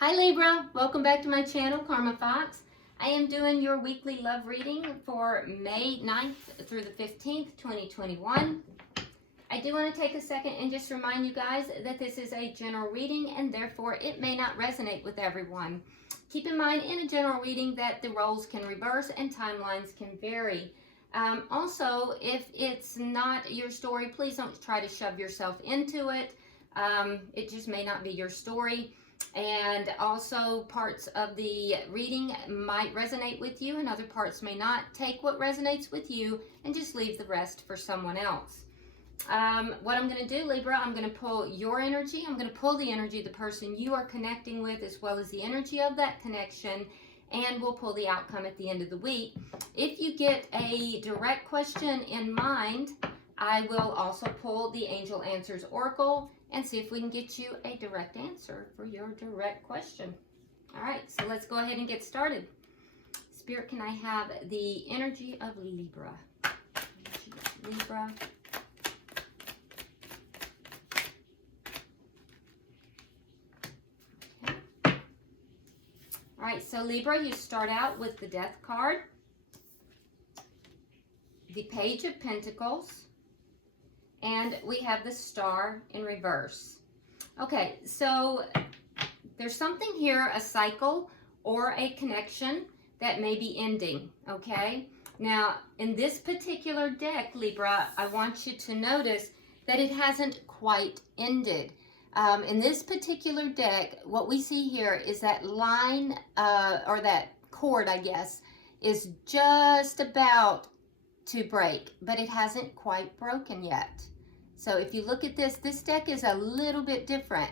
Hi Libra, welcome back to my channel, Karma Fox. I am doing your weekly love reading for May 9th through the 15th, 2021. I do want to take a second and just remind you guys that this is a general reading and therefore it may not resonate with everyone. Keep in mind in a general reading that the roles can reverse and timelines can vary. Also, if it's not your story, please don't try to shove yourself into it. It just may not be your story. And also parts of the reading might resonate with you and other parts may not. Take what resonates with you and just leave the rest for someone else. What I'm going to do, Libra, I'm going to pull your energy. I'm going to pull the energy of the person you are connecting with as well as the energy of that connection, and we'll pull the outcome at the end of the week. If you get a direct question in mind, I will also pull the Angel Answers Oracle and see if we can get you a direct answer for your direct question. All right, so let's go ahead and get started. Spirit, can I have the energy of Libra? Energy of Libra. Okay. All right, so Libra, you start out with the Death card, the Page of Pentacles, and we have the Star in reverse. Okay, so there's something here, a cycle or a connection that may be ending, okay? Now, in this particular deck, Libra, I want you to notice that it hasn't quite ended. In this particular deck, what we see here is that line, or that cord, I guess, is just about to break, but it hasn't quite broken yet. So if you look at this deck is a little bit different,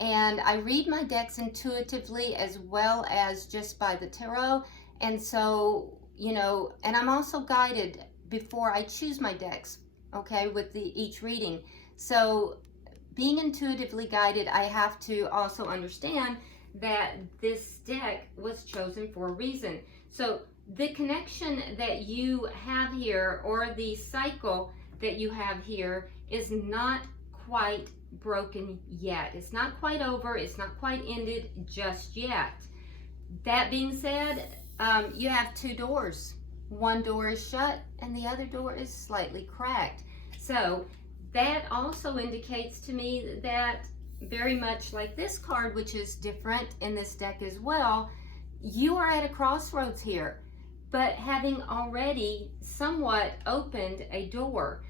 and I read my decks intuitively as well as just by the tarot, and so, you know, and I'm also guided before I choose my decks, okay, with each reading. So being intuitively guided, I have to also understand that this deck was chosen for a reason. So the connection that you have here, or the cycle that you have here, is not quite broken yet. It's not quite over. It's not quite ended just yet. That being said, you have two doors. One door is shut and the other door is slightly cracked. So that also indicates to me that, very much like this card, which is different in this deck as well, you are at a crossroads here, but having already somewhat opened a door.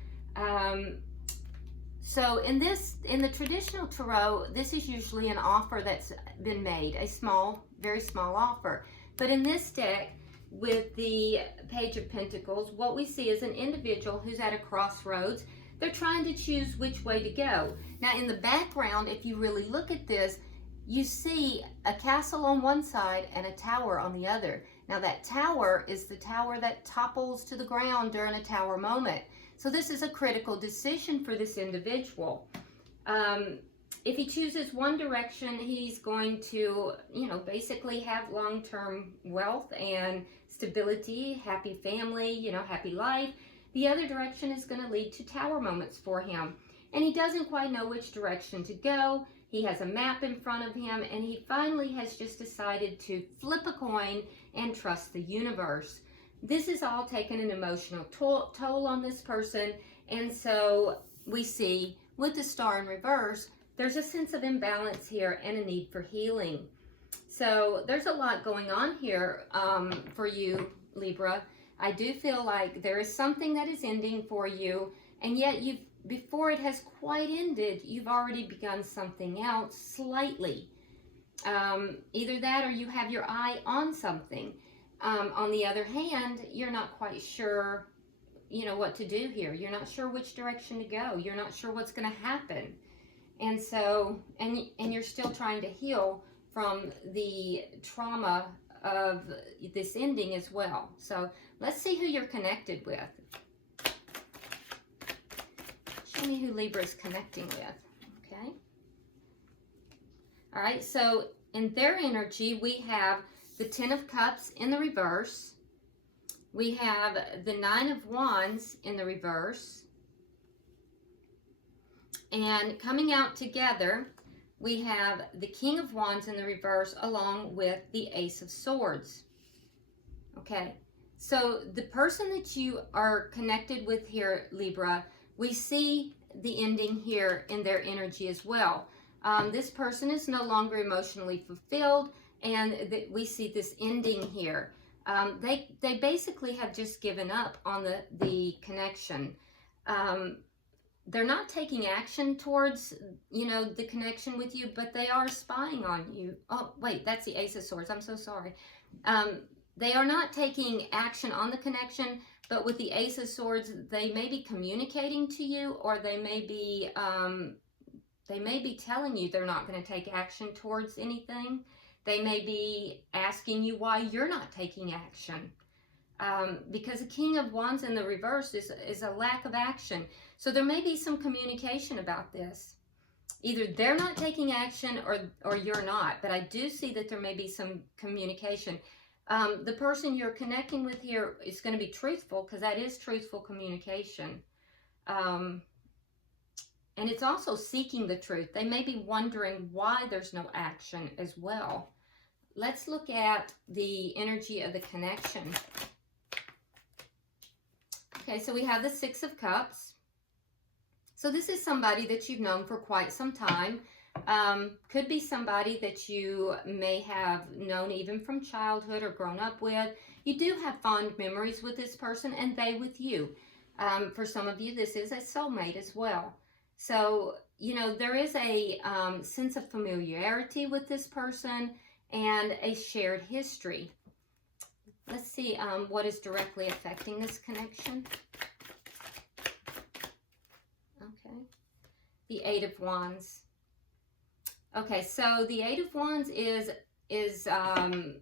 So in the traditional tarot, this is usually an offer that's been made, a small, very small offer. But in this deck, with the Page of Pentacles, what we see is an individual who's at a crossroads. They're trying to choose which way to go. Now in the background, if you really look at this, you see a castle on one side and a tower on the other. Now that tower is the tower that topples to the ground during a tower moment. So this is a critical decision for this individual. If he chooses one direction, he's going to, you know, basically have long-term wealth and stability, happy family, you know, happy life. The other direction is going to lead to tower moments for him. And he doesn't quite know which direction to go. He has a map in front of him, and he finally has just decided to flip a coin and trust the universe. This has all taken an emotional toll on this person, and so we see with the Star in reverse, there's a sense of imbalance here and a need for healing. So there's a lot going on here for you, Libra. I do feel like there is something that is ending for you, and yet before it has quite ended, you've already begun something else slightly. Either that or you have your eye on something. On the other hand, you're not quite sure, you know, what to do here. You're not sure which direction to go. You're not sure what's going to happen. And so, and you're still trying to heal from the trauma of this ending as well. So let's see who you're connected with. Show me who Libra is connecting with. Okay. All right. So in their energy, we have the Ten of Cups in the reverse. We have the Nine of Wands in the reverse. And coming out together, we have the King of Wands in the reverse along with the Ace of Swords. Okay, so the person that you are connected with here, Libra, we see the ending here in their energy as well. This person is no longer emotionally fulfilled, and we see this ending here. They basically have just given up on the connection. They're not taking action towards, you know, the connection with you, but they are spying on you. Oh, wait, that's the Ace of Swords. I'm so sorry. They are not taking action on the connection, but with the Ace of Swords, they may be communicating to you, or they may be telling you they're not going to take action towards anything. They may be asking you why you're not taking action. Because the King of Wands in the reverse is a lack of action. So there may be some communication about this. Either they're not taking action or you're not. But I do see that there may be some communication. The person you're connecting with here is going to be truthful, because that is truthful communication. And it's also seeking the truth. They may be wondering why there's no action as well. Let's look at the energy of the connection. Okay, so we have the Six of Cups. So this is somebody that you've known for quite some time. Could be somebody that you may have known even from childhood or grown up with. You do have fond memories with this person, and they with you. For some of you, this is a soulmate as well. So, you know, there is a sense of familiarity with this person and a shared history. Let's see what is directly affecting this connection. Okay. The Eight of Wands. Okay, so the Eight of Wands is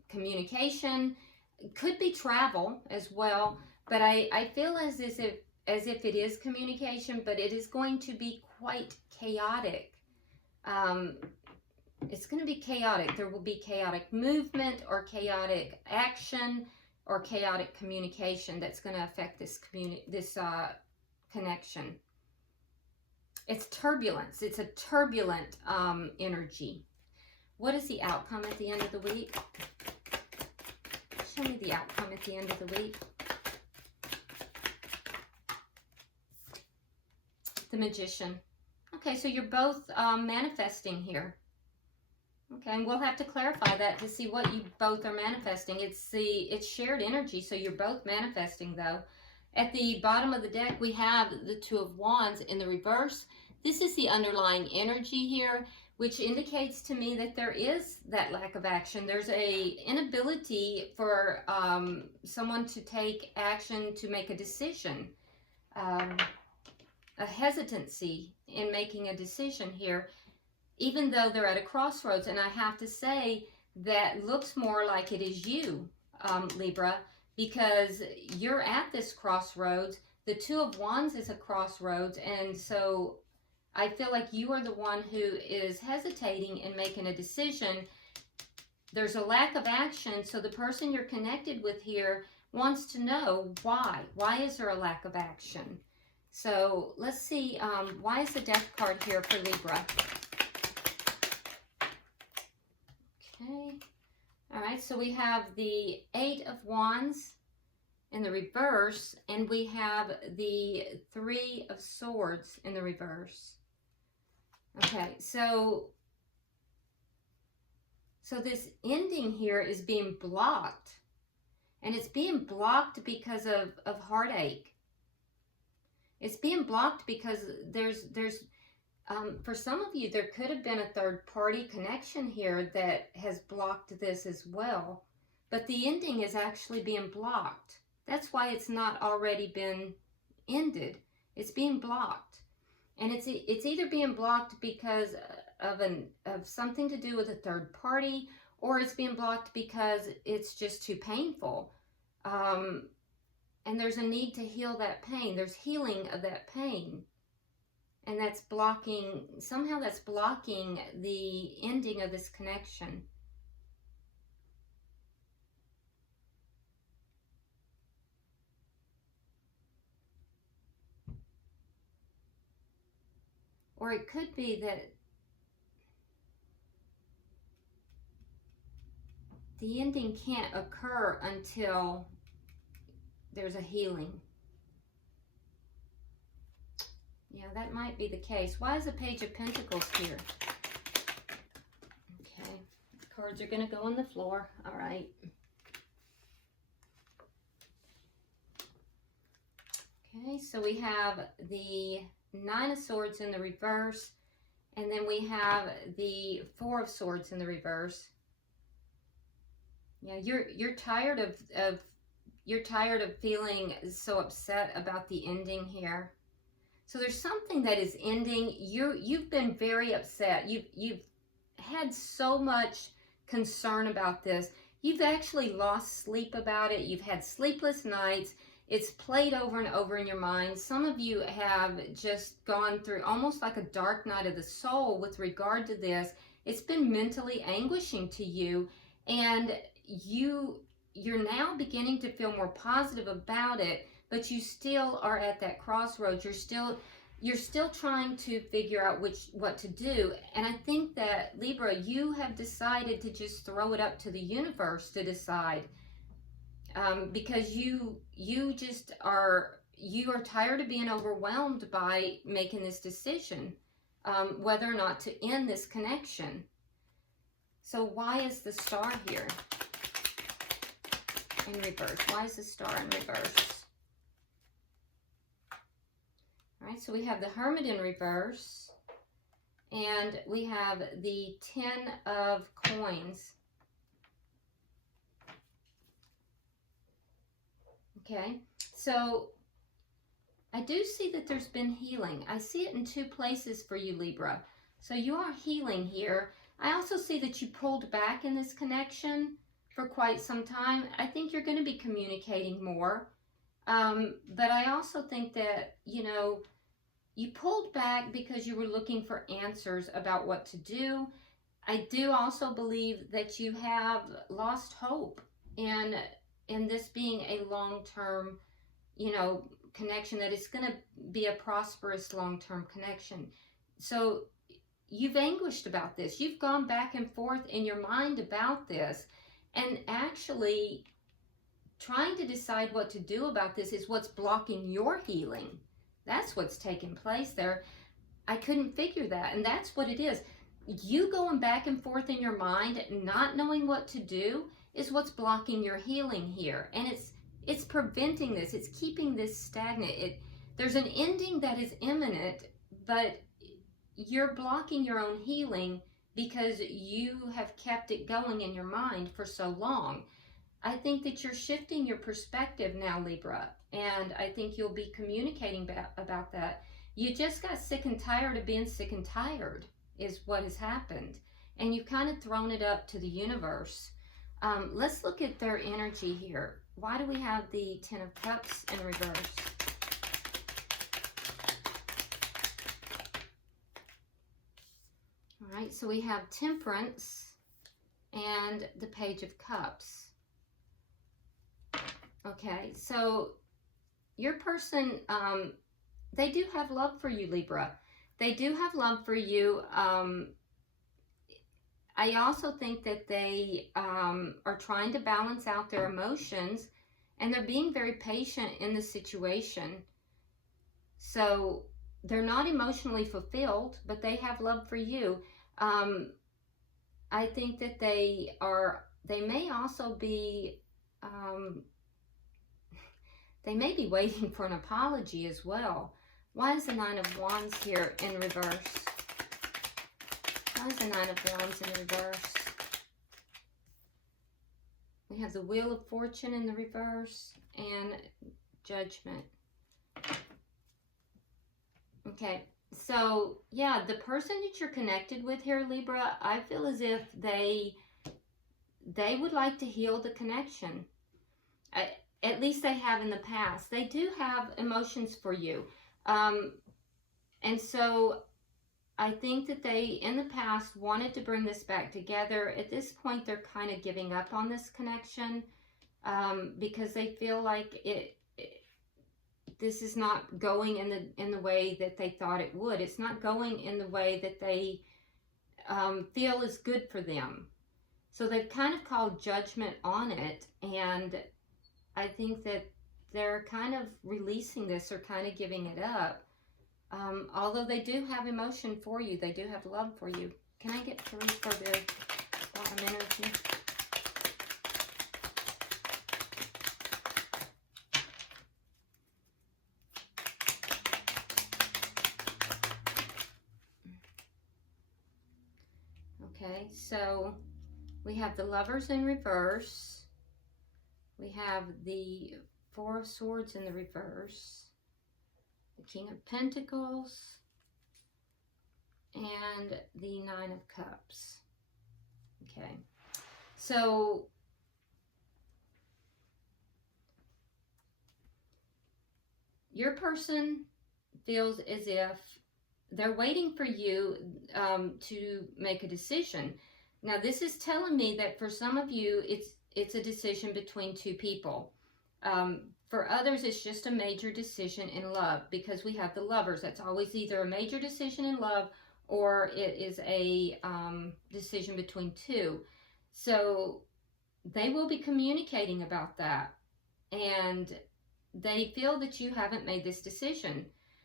communication. Could be travel as well, but I feel as if it is communication, but it is going to be quite chaotic. It's going to be chaotic. There will be chaotic movement or chaotic action or chaotic communication that's going to affect this connection. It's turbulence. It's a turbulent energy. What is the outcome at the end of the week? Show me the outcome at the end of the week. The Magician. Okay, so you're both manifesting here. Okay, and we'll have to clarify that to see what you both are manifesting. It's shared energy, so you're both manifesting though. At the bottom of the deck, we have the Two of Wands in the reverse. This is the underlying energy here, which indicates to me that there is that lack of action. There's a inability for someone to take action, to make a decision. A hesitancy in making a decision here, even though they're at a crossroads. And I have to say that looks more like it is you, Libra, because you're at this crossroads. The Two of Wands is a crossroads, and so I feel like you are the one who is hesitating in making a decision. There's a lack of action, so the person you're connected with here wants to know why. Why is there a lack of action? So let's see, why is the Death card here for Libra? Okay. All right, so we have the Eight of Wands in the reverse, and we have the Three of Swords in the reverse. Okay, so this ending here is being blocked, and it's being blocked because of heartache. It's being blocked because there's for some of you, there could have been a third party connection here that has blocked this as well. But the ending is actually being blocked. That's why it's not already been ended. It's being blocked. And it's either being blocked because of something to do with a third party, or it's being blocked because it's just too painful. And there's a need to heal that pain. There's healing of that pain. And that's blocking, somehow that's blocking the ending of this connection. Or it could be that, the ending can't occur until there's a healing. Yeah, that might be the case. Why is the Page of Pentacles here? Okay, cards are going to go on the floor. All right. Okay, so we have the Nine of Swords in the reverse, and then we have the Four of Swords in the reverse. Yeah, you're tired of feeling so upset about the ending here. So there's something that is ending. You've been very upset. You've had so much concern about this. You've actually lost sleep about it. You've had sleepless nights. It's played over and over in your mind. Some of you have just gone through almost like a dark night of the soul with regard to this. It's been mentally anguishing to you, and you're now beginning to feel more positive about it, but you still are at that crossroads. You're still trying to figure out what to do. And I think that, Libra, you have decided to just throw it up to the universe to decide. Because you are tired of being overwhelmed by making this decision, whether or not to end this connection. So why is the Star here in reverse? Why is the Star in reverse? All right, so we have the Hermit in reverse, and we have the Ten of Coins. Okay, so I do see that there's been healing. I see it in two places for you, Libra. So you are healing here. I also see that you pulled back in this connection for quite some time. I think you're going to be communicating more. But I also think that, you pulled back because you were looking for answers about what to do. I do also believe that you have lost hope in this being a long-term, connection, that it's going to be a prosperous long-term connection. So you've anguished about this. You've gone back and forth in your mind about this, and actually trying to decide what to do about this is what's blocking your healing. That's what's taking place there. I couldn't figure that, and that's what it is. You going back and forth in your mind, not knowing what to do, is what's blocking your healing here. And it's preventing this. It's keeping this stagnant. There's an ending that is imminent, but you're blocking your own healing because you have kept it going in your mind for so long. I think that you're shifting your perspective now, Libra, and I think you'll be communicating about that. You just got sick and tired of being sick and tired is what has happened, and you've kind of thrown it up to the universe. Let's look at their energy here. Why do we have the Ten of Cups in reverse? All right, so we have Temperance and the Page of Cups. Okay, so your person, they do have love for you, Libra. They do have love for you. I also think that they are trying to balance out their emotions, and they're being very patient in the situation. So they're not emotionally fulfilled, but they have love for you. I think that they may also be, they may be waiting for an apology as well. Why is the Nine of Wands here in reverse? Why is the Nine of Wands in reverse? We have the Wheel of Fortune in the reverse and Judgment. Okay, so yeah, the person that you're connected with here, Libra, I feel as if they would like to heal the connection. At least they have in the past. They do have emotions for you. And so I think that they, in the past, wanted to bring this back together. At this point, they're kind of giving up on this connection because they feel like this is not going in the way that they thought it would. It's not going in the way that they feel is good for them. So they've kind of called judgment on it, and I think that they're kind of releasing this or kind of giving it up. Although they do have emotion for you, they do have love for you. Can I get 3 for the bottom energy? Okay, so we have the Lovers in reverse. We have the 4 of Swords in the reverse. The King of Pentacles. And the 9 of Cups. Okay, so your person feels as if they're waiting for you to make a decision. Now, this is telling me that for some of you, it's a decision between 2 people. For others, it's just a major decision in love, because we have the Lovers. That's always either a major decision in love or it is a decision between 2. So they will be communicating about that, and they feel that you haven't made this decision.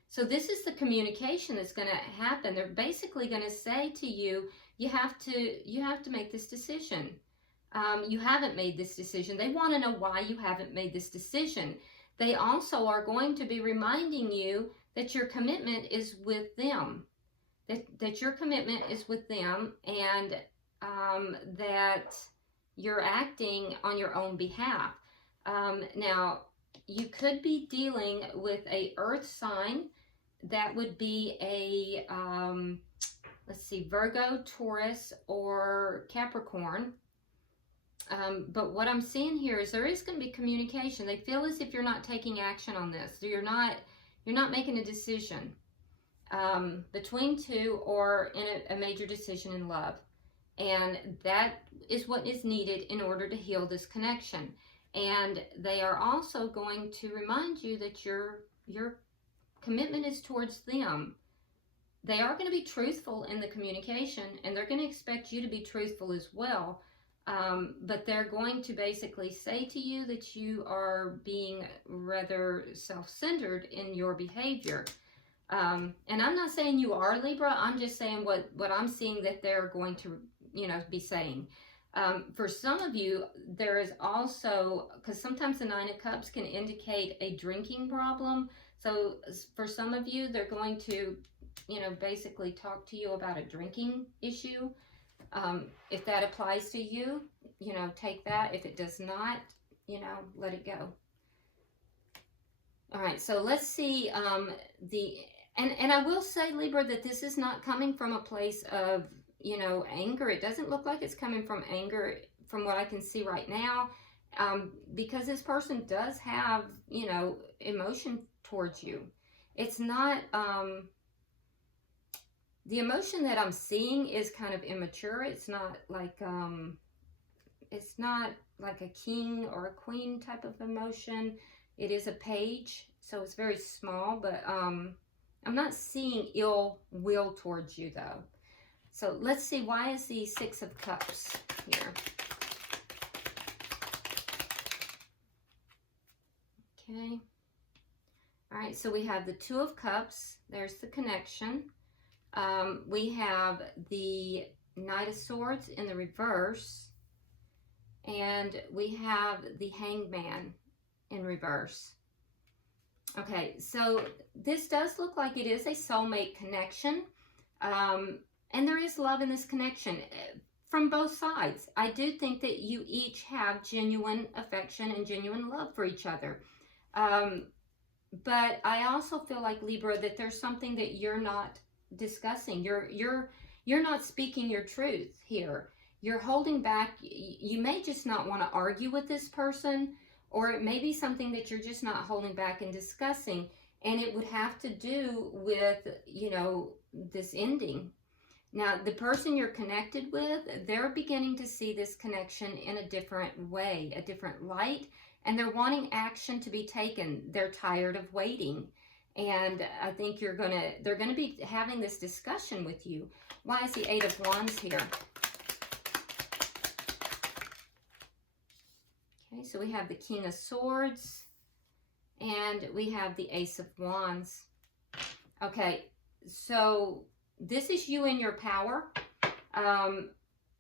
So this is the communication that's going to happen. They're basically going to say to you, you have to make this decision. You haven't made this decision. They want to know why you haven't made this decision. They also are going to be reminding you that your commitment is with them. That your commitment is with them, and that you're acting on your own behalf. Now, you could be dealing with a earth sign. That would be a, let's see, Virgo, Taurus, or Capricorn. But what I'm seeing here is there is going to be communication. They feel as if you're not taking action on this. You're not making a decision between 2 or in a major decision in love. And that is what is needed in order to heal this connection. And they are also going to remind you that your commitment is towards them. They are going to be truthful in the communication, and they're going to expect you to be truthful as well. But they're going to basically say to you that you are being rather self-centered in your behavior. And I'm not saying you are Libra. I'm just saying what I'm seeing that they're going to, be saying. For some of you, there is also, because sometimes the 9 of Cups can indicate a drinking problem. So for some of you, they're going to, basically talk to you about a drinking issue. If that applies to you, take that. If it does not, let it go. All right, so let's see and I will say, Libra, that this is not coming from a place of, anger. It doesn't look like it's coming from anger from what I can see right now, because this person does have, emotion towards you. It's not, the emotion that I'm seeing is kind of immature. It's not like a king or a queen type of emotion. It is a page, so it's very small, but I'm not seeing ill will towards you, though. So let's see, why is the 6 of Cups here? Okay. All right, so we have the 2 of Cups. There's the connection. We have the Knight of Swords in the reverse. And we have the Hangman in reverse. Okay, so this does look like it is a soulmate connection. And there is love in this connection from both sides. I do think that you each have genuine affection and genuine love for each other. But I also feel like, Libra, that there's something that you're not discussing. You're not speaking your truth here. You're holding back. You may just not want to argue with this person, or it may be something that you're just not holding back and discussing, and it would have to do with, this ending. Now, the person you're connected with, they're beginning to see this connection in a different way, a different light, and they're wanting action to be taken. They're tired of waiting. And I think they're going to be having this discussion with you. Why is the 8 of Wands here? so we have the King of Swords, and we have the Ace of Wands. Okay, so this is you in your power.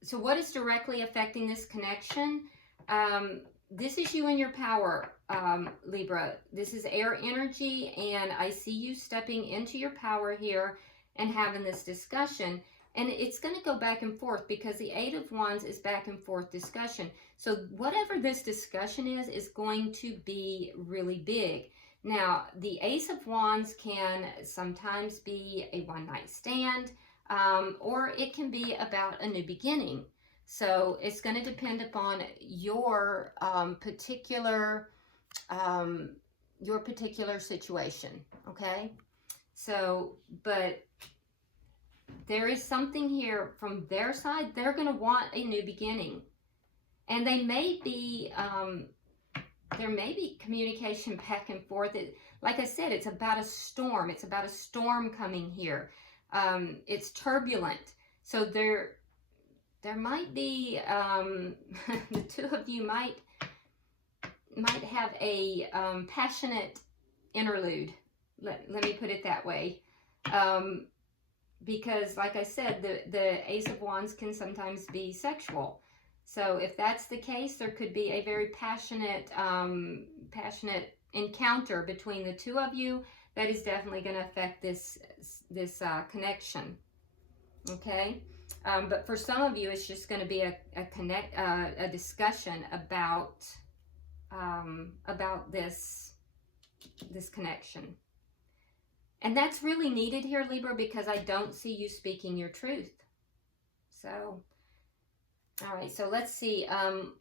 So what is directly affecting this connection? This is you in your power, Libra. This is air energy, and I see you stepping into your power here and having this discussion. And it's going to go back and forth because the Eight of Wands is back and forth discussion. So whatever this discussion is going to be really big. Now, the Ace of Wands can sometimes be a one-night stand, or it can be about a new beginning. So it's going to depend upon your particular situation, okay? So, but there is something here from their side. They're going to want a new beginning, and they may be there may be communication back and forth. Like I said, it's about a storm. It's about a storm coming here. It's turbulent. So there might be, the two of you might have a passionate interlude. Let me put it that way. Because like I said, the Ace of Wands can sometimes be sexual. So if that's the case, there could be a very passionate encounter between the two of you that is definitely going to affect this connection. Okay, but for some of you, it's just going to be a discussion about this connection, and that's really needed here, Libra, because I don't see you speaking your truth. So. All right, so let's see,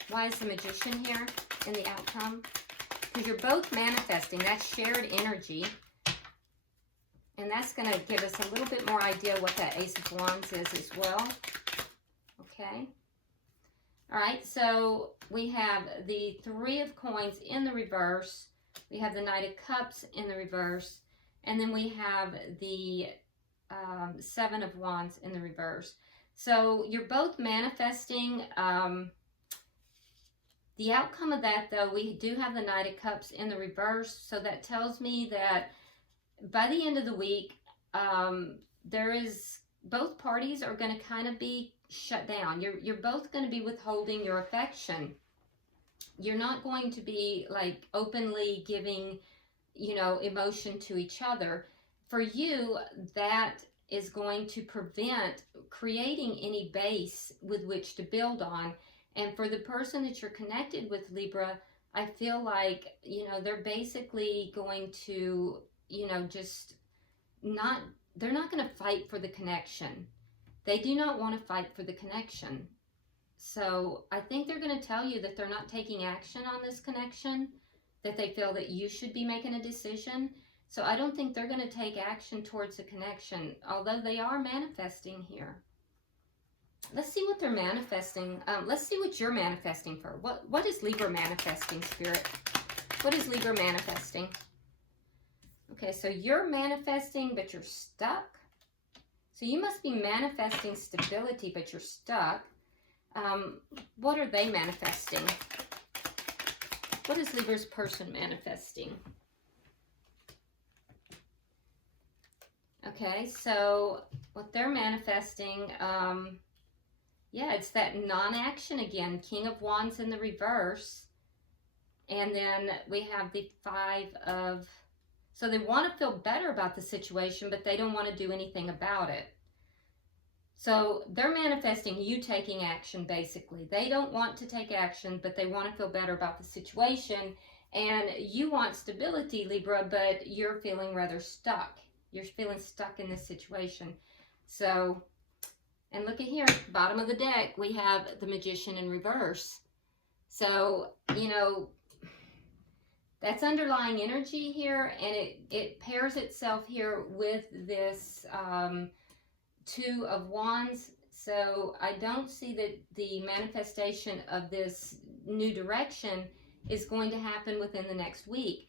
why is the Magician here in the outcome? Because you're both manifesting. That's shared energy. And that's going to give us a little bit more idea what that Ace of Wands is as well. Okay. All right, so we have the Three of Coins in the reverse. We have the Knight of Cups in the reverse. And then we have the Seven of Wands in the reverse. So you're both manifesting. The outcome of that, though, we do have the Knight of Cups in the reverse. So that tells me that by the end of the week, both parties are going to kind of be shut down. You're both going to be withholding your affection. You're not going to be like openly giving, emotion to each other. For you, that is going to prevent creating any base with which to build on. And for the person that you're connected with, Libra, I feel like, they're basically going to, they're not going to fight for the connection. They do not want to fight for the connection. So I think they're going to tell you that they're not taking action on this connection, that they feel that you should be making a decision. So I don't think they're going to take action towards the connection, although they are manifesting here. Let's see what they're manifesting. Let's see what you're manifesting for. What is Libra manifesting, Spirit? What is Libra manifesting? Okay, so you're manifesting, but you're stuck. So you must be manifesting stability, but you're stuck. What are they manifesting? What is Libra's person manifesting? Okay, so what they're manifesting, it's that non-action again. King of Wands in the reverse. And then we have the Five of... So they want to feel better about the situation, but they don't want to do anything about it. So they're manifesting you taking action, basically. They don't want to take action, but they want to feel better about the situation. And you want stability, Libra, but you're feeling rather stuck. You're feeling stuck in this situation. So, and look at here, bottom of the deck, we have the Magician in reverse. So, that's underlying energy here, and it pairs itself here with this Two of Wands. So I don't see that the manifestation of this new direction is going to happen within the next week.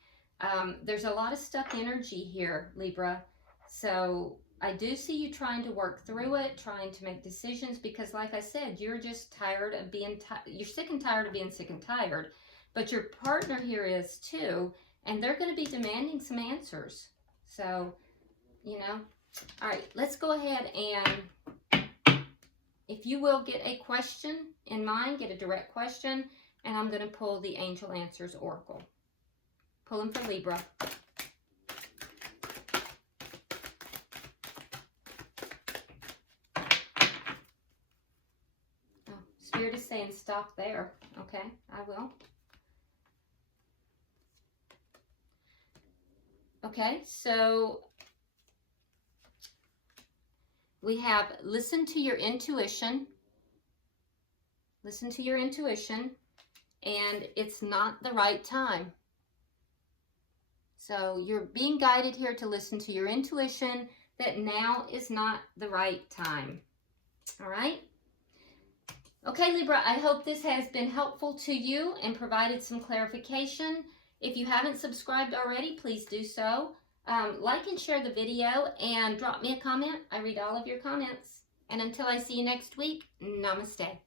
There's a lot of stuck energy here, Libra. So I do see you trying to work through it, trying to make decisions, because like I said, you're just tired of being, you're sick and tired of being sick and tired. but your partner here is too, and they're going to be demanding some answers. So, you know, all right, let's go ahead and, if you will, get a question in mind, get a direct question, and I'm going to pull the Angel Answers Oracle. Pulling for Libra. Oh, Spirit is saying stop there. Okay, I will. Okay, so we have listen to your intuition. Listen to your intuition, and it's not the right time. So you're being guided here to listen to your intuition, that now is not the right time. All right? Okay, Libra, I hope this has been helpful to you and provided some clarification. If you haven't subscribed already, please do so. Like and share the video and drop me a comment. I read all of your comments. And until I see you next week, namaste.